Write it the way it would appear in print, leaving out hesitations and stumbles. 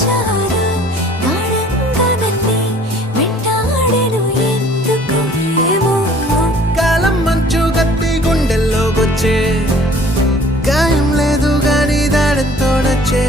వచ్చారు గాఢంగానన్నీ వెంటాడెను ఎందుకు ఏమో కాలం మంచు కత్తి గుండెల్లోకొచ్చే గాయం లేదు గాని దాడంతో నచ్చే